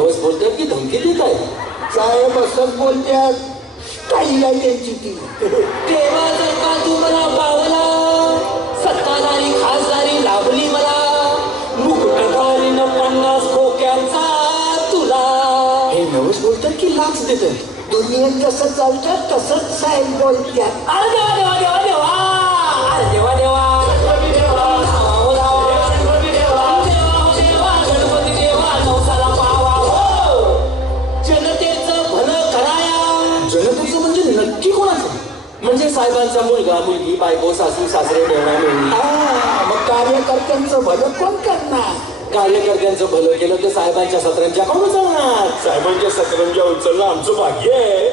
बोलतात की धमकी देत आहे साहेब असंच बोलतात. काही नाही त्यांची ती. तेव्हा जर का तू मला पावला? सत्ताधारी खासदारी लाभली मला. मुकुटधारीन पन्नास खोक्यांचा तुला. हे नवस बोलतात की लाच देतात? दुनियेत जसं चालतात तसंच साहेब बोलतात. अरे देवा देवा देवा देवा. अरे देवा म्हणजे साहेबांचा मुलगा मुलगी बायको सासू सासरे हा, मग कार्यकर्त्यांचं भलं कोण करणार? कार्यकर्त्यांचं भलं केलं तर साहेबांच्या सत्रांच्या कोण चालणार साहेबांच्या सतरंजा उचलणं आमचं भाग्य आहे.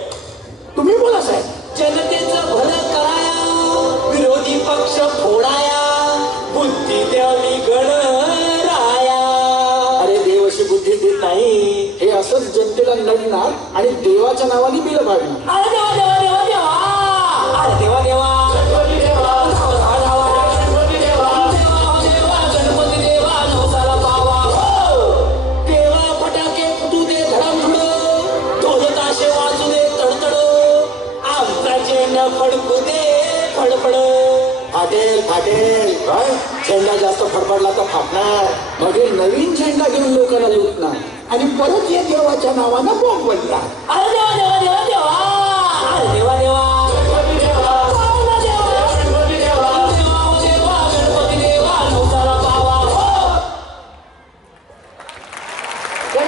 तुम्ही बोला साहेब. जनतेचं भलं कराया विरोधी पक्ष फोडाया बुद्धी द्यावी गणराया. अरे देव अशी बुद्धी देत नाही. हे असंच जनतेला नडणार आणि देवाच्या नावाने बिल पाडणार आमचा झेंडा फडकू दे फडफड. फाटेल फाटेल. काय झेंडा जास्त फडफडला तर फाटणार. मध्ये नवीन झेंडा घेऊन लोकांना लुटणार. आणि परत या देवाच्या नावानं बोंब बनणार. अरे